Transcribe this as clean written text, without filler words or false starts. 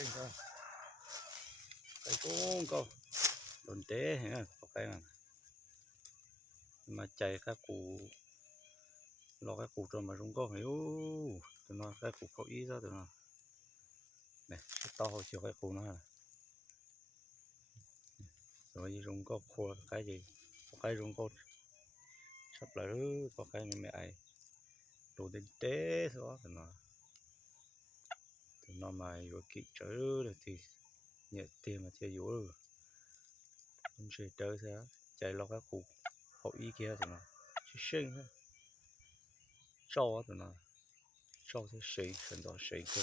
sinh thôi cái cũng câu đồn té hả có cái mà chạy các cụ lo các cụ cho mà không có hiểu tụi nó cái cụ có ý ra tụi nó này to hồi chiều cái cụ nó rồi dùng có khô cái gì có cái dùng có sắp lại đó có cái mẹ ai đồ đến té đó tụi nó mà rồi kỹ trở rồi thì nhẹ tiền mà chơi dũa rồi không chơi chơi thế chạy lo các cụ hậu ý kia tụi nó sinh ha cho tụi nó cho thế sinh sinh đó sinh cơ